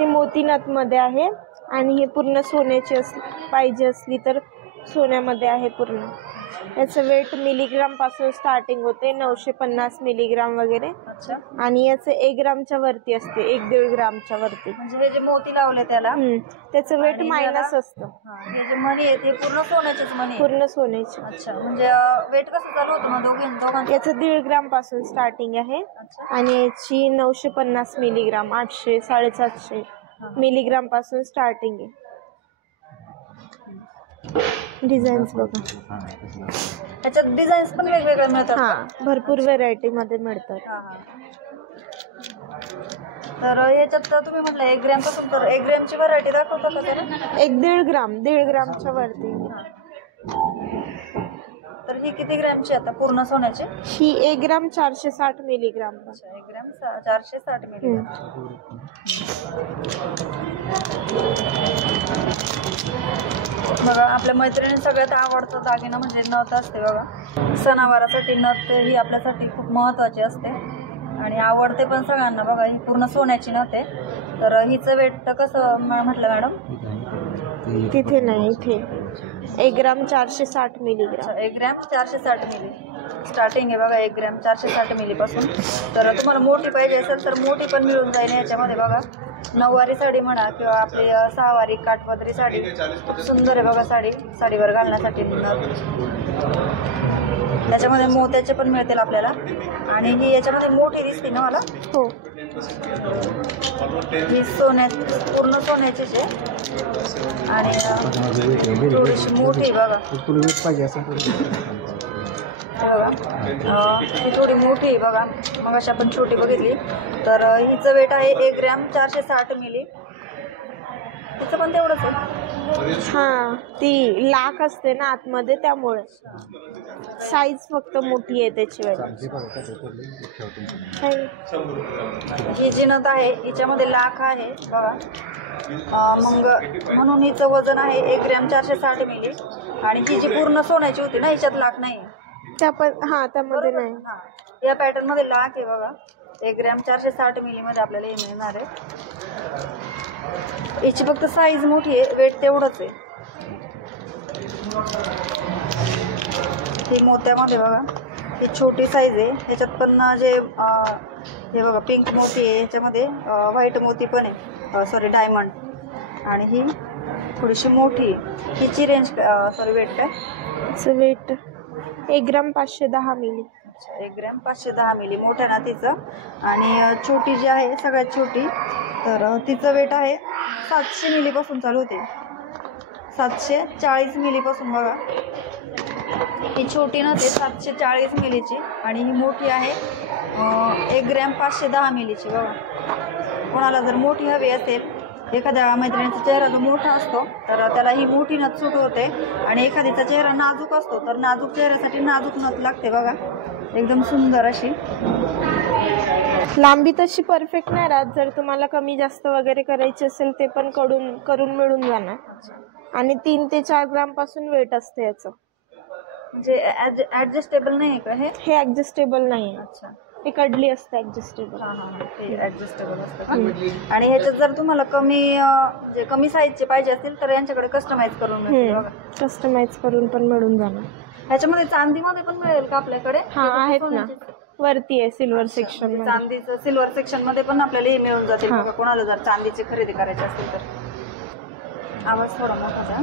हे मोतीनाथ मध्ये आहे आणि हे पूर्ण सोन्याची पाहिजे असली तर सोन्यामध्ये आहे पूर्ण. याचं वेट मिलीग्राम पासून स्टार्टिंग होते 950 मिलीग्राम वगैरे. अच्छा. आणि याचं 1 ग्रामच्या वरती असते, 1-1.5 ग्रामच्या वरती. म्हणजे हे जे मोती लावले त्याला त्याचं वेट मायनस असतं. हे जे मणी आहे ते पूर्ण सोन्याचेच मणी, पूर्ण सोन्याचे. अच्छा. म्हणजे वेट कसं चालू होतं मग दोघांचं? याचं 1.5 ग्राम पासून स्टार्टिंग आहे आणि याची 950 मिलीग्राम 800 750 मिलीग्राम पासून स्टार्टिंग आहे. डिझाईन्स बघा, त्याच्यात डिझाईन्स पण वेगवेगळे मिळतात. हा, भरपूर व्हेरायटी मध्ये मिळतात. तर याच्यात तुम्ही म्हटलं 1 ग्रॅम पासून, तर 1 ग्रॅमची व्हरायटी दाखवता का जरा? 1-1.5 ग्राम, 1.5 ग्रामच्या वरती. तर ही किती ग्रॅमची आता पूर्ण सोन्याची? ही 1 ग्राम 460 मिलीग्राम. 1 gram 460 milligram. बघा, आपल्या मैत्रिणी सगळ्यात आवडता दागिना म्हणजे नथ असते बघा. सणावारासाठी नथ ही आपल्यासाठी खूप महत्त्वाची असते आणि आवडते पण सगळ्यांना. बघा, ही पूर्ण सोन्याची नथ आहे. तर हिचं वेट कसं म्हटलं मॅडम? तिथे नाही, इथे 1 ग्राम 460 मिलीग्राम. 1 ग्रॅम 460 मिली स्टार्टिंग आहे बघा, 1 ग्रॅम 460 मिलीपासून. तर तुम्हाला मोठी पाहिजे असेल तर मोठी पण मिळून जाईल याच्यामध्ये. बघा, 9वारी साडी म्हणा किंवा आपली 6वारी काठपदरी साडी, खूप सुंदर आहे बघा. साडीवर घालण्यासाठी त्याच्यामध्ये मोत्याचे पण मिळतील आपल्याला. आणि ही याच्यामध्ये मोठी दिसते ना मला? हो, ही पूर्ण सोन्याचीच आहे आणि थोडीशी मोठी बघा. ही थोडी मोठी आहे बघा. मग अशी आपण छोटी बघितली. तर हिचं वेट आहे 1 ग्रॅम 460 मिली. तिचं पण तेवढंच आहे. हा, ती लाख असते ना आतमध्ये, त्यामुळे साईज फक्त मोठी आहे त्याची. ही जी नथ आहे हिच्यामध्ये लाख आहे बघा. मग म्हणून हिचं वजन आहे 1 ग्रॅम 460 मिली. आणि ही जी पूर्ण सोन्याची होती ना, हिच्यात लाख नाही. त्यामध्ये नाही. या पॅटर्न मध्ये लाख आहे बघा. 1 ग्रॅम 460 मिली मध्ये आपल्याला हे मिळणार आहे. याची फक्त साईज मोठी आहे, वेट तेवढंच आहे. ही मोत्यामध्ये बघा, ही छोटी साईज आहे. ह्याच्यात पण जे हे बघा पिंक मोती आहे, ह्याच्यामध्ये व्हाईट मोती पण आहे, सॉरी डायमंड. आणि ही थोडीशी मोठी आहे. हिची रेंज वेट काय? Weight 1 gram 510 milli. 1 gram 510 milli मोठ्या ना तिचं. आणि छोटी जी आहे सगळ्यात छोटी, तर तिचं वेट आहे 700 मिलीपासून चालू होते, 740 मिलीपासून. बघा, ही छोटी ना ते 740 मिलीची आणि ही मोठी आहे 1 ग्रॅम 510 मिलीची. बघा, कोणाला जर मोठी हवी असेल, एखाद्या मैत्रिणीचा चेहरा जो मोठा असतो तर त्याला ही मोठी नथ सूट होते. आणि एखादीचा चेहरा नाजूक असतो तर नाजूक चेहऱ्यासाठी नाजूक नथ लागते. बघा, एकदम सुंदर अशी. लांबी तशी परफेक्ट नाही राहत. जर तुम्हाला कमी जास्त वगैरे करायची असेल ते पण करून मिळून जाणार. आणि 3 ते 4 ग्राम पासून वेट असते याचं. म्हणजे ऍडजस्टेबल नाही का हे? ऍडजस्टेबल नाही. अच्छा, हे कडली असते ऍडजस्टेबल. ते ऍडजस्टेबल असतं का? आणि ह्याच्यात जर तुम्हाला कमी साईजचे पाहिजे असतील तर यांच्याकडे कस्टमाइज करून मिळेल बघा. कस्टमाइज करून पण मिळून जाणार. ह्याच्यामध्ये चांदीमध्ये पण मिळेल का आपल्याकडे? हा, आहेत ना, वरती आहे सिल्वर सेक्शन. चांदीचं सिल्वर सेक्शन मध्ये पण आपल्याला हे मिळून जातील बघा, कोणाला जर चांदीची खरेदी करायची असेल तर. आवाज थोडा मोठा.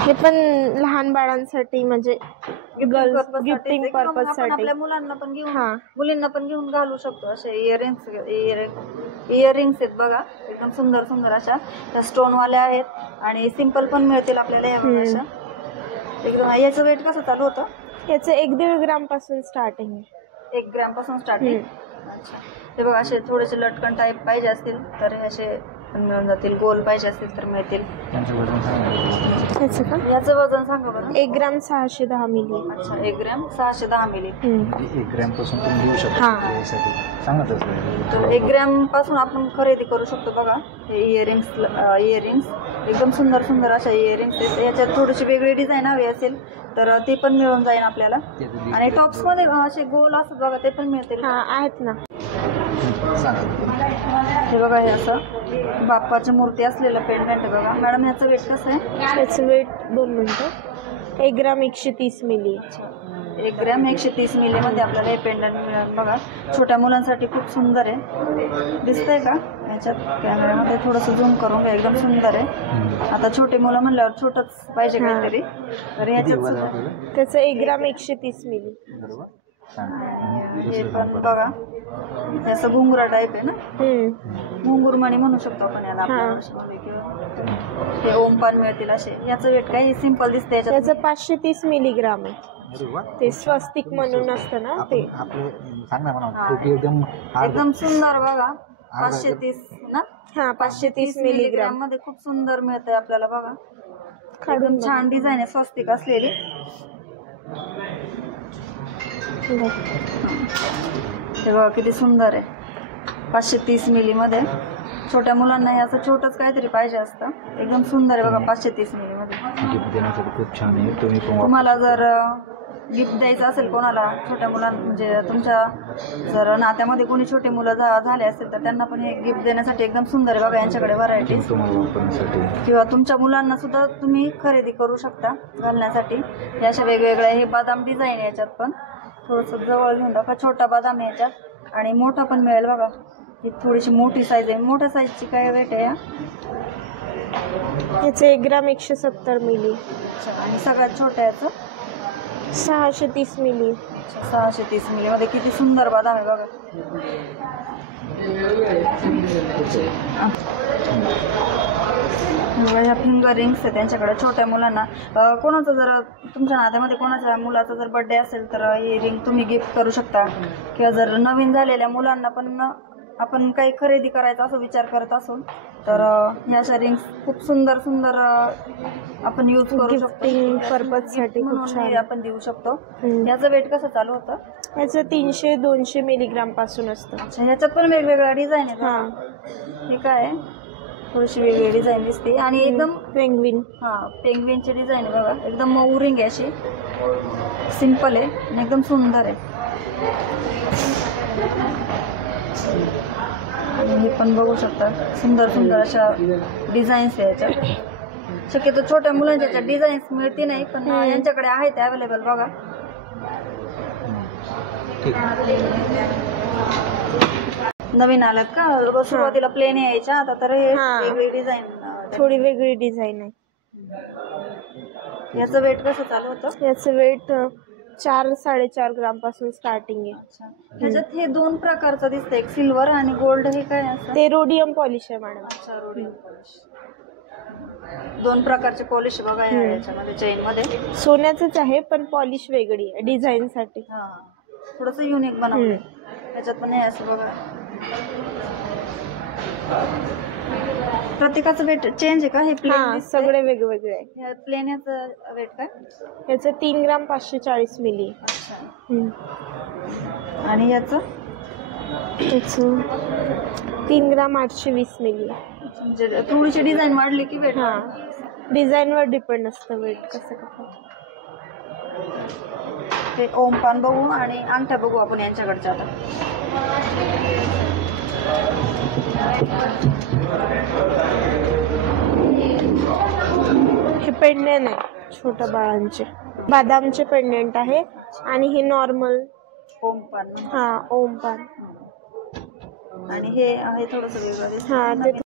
हे पण लहान बाळांसाठी, म्हणजे गिफ्टिंग पर्पज साठी. आपल्या मुलांना पण मुलींना पण घेऊन घालू शकतो. असे इयरिंग्स आहेत बघा, एकदम सुंदर सुंदर अशा. त्या स्टोनवाल्या आहेत आणि सिंपल पण मिळतील आपल्याला या अशा एकदम. याचं वेट कसं चालू होतं? याचं 1-1.5 ग्राम पासून स्टार्टिंग आहे. 1 ग्राम पासून स्टार्टिंग. अच्छा, ते बघा, असे थोडेसे लटकन टाईप पाहिजे असतील तर असे पण मिळून जातील. गोल पाहिजे असतील तर मिळतील. याचं वजन सांगा बरं. 1 ग्राम 610 मिली. अच्छा, 1 ग्राम 610 मिली. 1 ग्रॅम पासून तुम्ही घेऊ शकता. तर 1 ग्रॅम पासून आपण खरेदी करू शकतो. बघा, हे इयरिंग्स एकदम सुंदर सुंदर अशा इयरिंग्स आहेत. याच्यात थोडीशी वेगळी डिझाईन हवी असेल तर ते पण मिळून जाईल आपल्याला. आणि टॉप्स मध्ये असे गोल असतात बघा, ते पण मिळतील. आहेत ना. सांगा. हे बघा, हे असं बाप्पाची मूर्ती असलेलं पेंडंट आहे बघा. मॅडम ह्याचं वेट कसं आहे? त्याचं वेट 2 मिनटं 1 ग्राम 130 मिली. 1 ग्रॅम 130 मिलीमध्ये आपल्याला हे पेंडंट मिळेल बघा. छोट्या मुलांसाठी खूप सुंदर आहे. दिसतंय का ह्याच्यात कॅमेऱ्यामध्ये? थोडंसं झूम करून घ्या. एकदम सुंदर आहे. आता छोटे मुलं म्हणल्यावर छोटंच पाहिजे काहीतरी. तर ह्याच्यात त्याचं 1 ग्राम 130 मिली. बरोबर. हे पण बघा, हे असं घुंगरा टाईप आहे ना, घुंगुरमणी म्हणू शकतो आपण याला. हे ओमपान मिळतील असे. याचं वेट काय? सिंपल दिसते. त्याचं 530 मिलीग्राम आहे. ते स्वस्तिक म्हणून असतं ना ते. एकदम सुंदर बघा. 530 ना. हा, 530 मिलीग्राम मध्ये खूप सुंदर मिळतंय आपल्याला बघा. काढून छान डिझाईन आहे, स्वस्तिक असलेली. हे बघा किती सुंदर आहे. 530 मिलीमध्ये. छोट्या मुलांना हे असं छोटंच काहीतरी पाहिजे असतं. एकदम सुंदर आहे बघा. 530 मिलीमध्ये गिफ्ट देण्यासाठी खूप छान आहे. तुम्ही तुम्हाला जर गिफ्ट द्यायचं असेल कोणाला, छोट्या मुलांना म्हणजे तुमच्या जर नात्यामध्ये कोणी छोटे मुलं झाले असेल तर त्यांना पण हे गिफ्ट देण्यासाठी एकदम सुंदर आहे बघा. यांच्याकडे व्हरायटीज तुम्हाला वापरण्यासाठी किंवा तुमच्या मुलांना सुद्धा तुम्ही खरेदी करू शकता घालण्यासाठी. या अशा वेगवेगळ्या. हे बदाम डिझाईन आहे याच्यात पण. थोडंसं जवळ घेऊन टाका. छोटा बदाम आहे याच्यात आणि मोठा पण मिळेल बघा. ही थोडीशी मोठी साईज आहे. मोठ्या साईजची काय वेट आहे याचं 1 ग्राम 170 मिली. आणि सगळ्यात छोट्या याचं 630 मिली. 630 मिलीमध्ये किती सुंदर बदाम आहे बघा. ह्या फिंगर रिंग्स आहे त्यांच्याकडे छोट्या मुलांना. कोणाचं जर तुमच्या नात्यामध्ये कोणाच्या मुलाचा जर बर्थडे असेल तर ही रिंग तुम्ही गिफ्ट करू शकता. किंवा जर नवीन झालेल्या मुलांना पण आपण काही खरेदी करायचा असं विचार करत असू तर ह्या अशा रिंग्स खूप सुंदर सुंदर आपण यूज करू शकतो. पर्पजसाठी म्हणून आपण देऊ शकतो. याचं वेट कसं चालू होतं? याचं 300-200 मिलीग्राम पासून असतं. अच्छा, ह्याच्यात पण वेगवेगळ्या डिझाईन आहेत. हां, हे काय आहे? थोडीशी वेगळी डिझाईन दिसते. आणि एकदम पेंग्विन. हां, पेंग्विनची डिझाईन आहे बघा. एकदम मऊ रिंग आहे अशी. सिंपल आहे आणि एकदम सुंदर आहे. आणि हे पण बघू शकता. सुंदर सुंदर अशा डिझाईन्स आहे याच्यात. शक्यतो छोट्या मुलांच्या याच्यात डिझाईन्स मिळते नाही, पण यांच्याकडे आहेत अवेलेबल बघा. नवीन आल्यात का? सुरुवातीला प्लेन यायच्या, आता तर हे वेगळी डिझाईन. थोडी वेगळी डिझाईन आहे. याचं वेट कसं चालू होतं? याचं वेट 4-4.5 ग्राम पासून स्टार्टिंग आहे. ह्याच्यात हे 2 प्रकारचं दिसतं, एक सिल्वर आणि गोल्ड. हे काय असतं? ते रोडियम पॉलिश आहे मॅडम. Rhodium polish. 2 प्रकारचे पॉलिश बघा याच्यामध्ये. चेन मध्ये सोन्याचंच आहे पण पॉलिश वेगळी आहे डिझाईन साठी. हा, थोडंसं युनिक बनवलंय. त्याच्यात पण हे असं बघा. प्रत्येकाचं वेट चेंज आहे का? हे प्लेन सगळे वेगवेगळे आहे. प्लेन याचं वेट काय? याचं 3 ग्राम 540 मिली. आणि याचं 3 ग्राम 820 मिली. म्हणजे थोडीशी डिझाईन वाढली की वेट? डिझाईनवर डिपेंड असतं वेट कसं कसं. ते ओमपान बघू आणि अंगठ्या बघू आपण यांच्याकडच्या. आता हे पेंडेंट आहे छोट्या बाळांचे. बदामचे पेंडेंट आहे आणि हे नॉर्मल ओमपान. ओमपान. आणि हे आहे थोडंसं वेगळं. ते